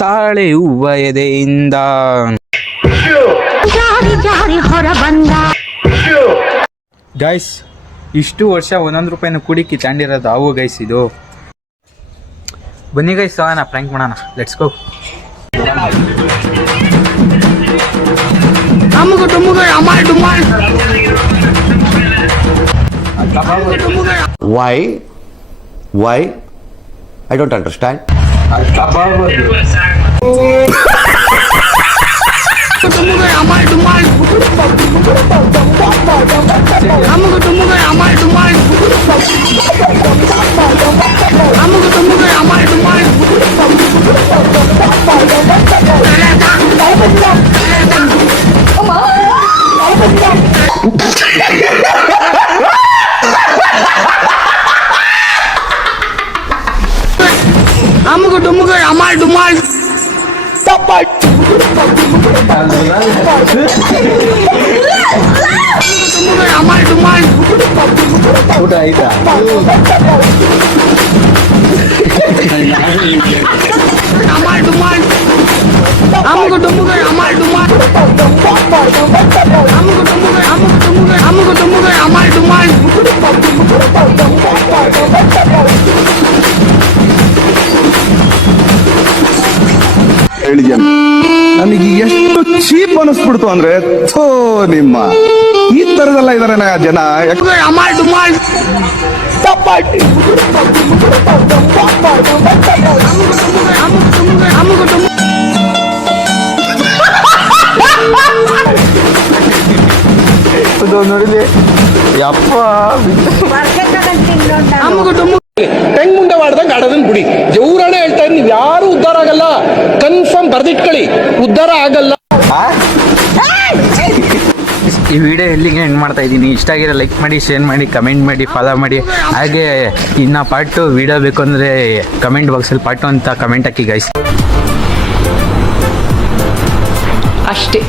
ತಾಳೆ ಹೂವ ಎದೆಯಿಂದ ಗೈಸ್, ಇಷ್ಟು ವರ್ಷ 1 ರೂಪಾಯಿನ ಕೂಡಿಕ್ಕಿ ತಾಂಡಿರೋದು ಅವು ಗೈಸ್. ಇದು ಬನ್ನಿ ಗೈಸ್, ನಾ ಪ್ರ್ಯಾಂಕ್ ಮಾಡೋಣ. Let's go. Why? I don't understand. ಊಟ ಆಯ್ತಾ? ನನಗೆ ಎಷ್ಟು ಚೀಪ್ ಅನಿಸ್ಬಿಡ್ತು ಅಂದ್ರೆ, ಥೋ ನಿಮ್ಮ ಈ ತರದೆಲ್ಲ ಇದಾರೆ ಜನ. ನೋಡಿಲಿ ಯಪ್ಪ, ಹೆಂಗ್ ಮುಂದೆ ಮಾಡ್ದಂಗೆ ಆಡೋದನ್ನ ಬಿಡಿ. ಜೌರಾಣೆ ಹೇಳ್ತಾ ಇದ್ದೀನಿ, ನೀವು ಯಾರು ಉದ್ಧಾರ ಆಗಲ್ಲ. ಕನ್ಫರ್ಮ್ ಬರ್ದಿಟ್ಕೊಳ್ಳಿ, ಉದ್ಧಾರ ಆಗಲ್ಲ. ಈ ವಿಡಿಯೋ ಎಲ್ಲಿಗೆ ಎಂಡ್ ಮಾಡ್ತಾ ಇದ್ದೀನಿ. ಇಷ್ಟ ಆಗಿರೋ ಲೈಕ್ ಮಾಡಿ, ಶೇರ್ ಮಾಡಿ, ಕಮೆಂಟ್ ಮಾಡಿ, ಫಾಲೋ ಮಾಡಿ. ಹಾಗೆ ಇನ್ನು ಪಾರ್ಟ್ 2 ವಿಡಿಯೋ ಬೇಕು ಅಂದರೆ ಕಮೆಂಟ್ ಬಾಕ್ಸಲ್ಲಿ ಪಾರ್ಟ್ 2 ಅಂತ ಕಮೆಂಟ್ ಹಾಕಿ ಗೈಸ್. ಅಷ್ಟೇ.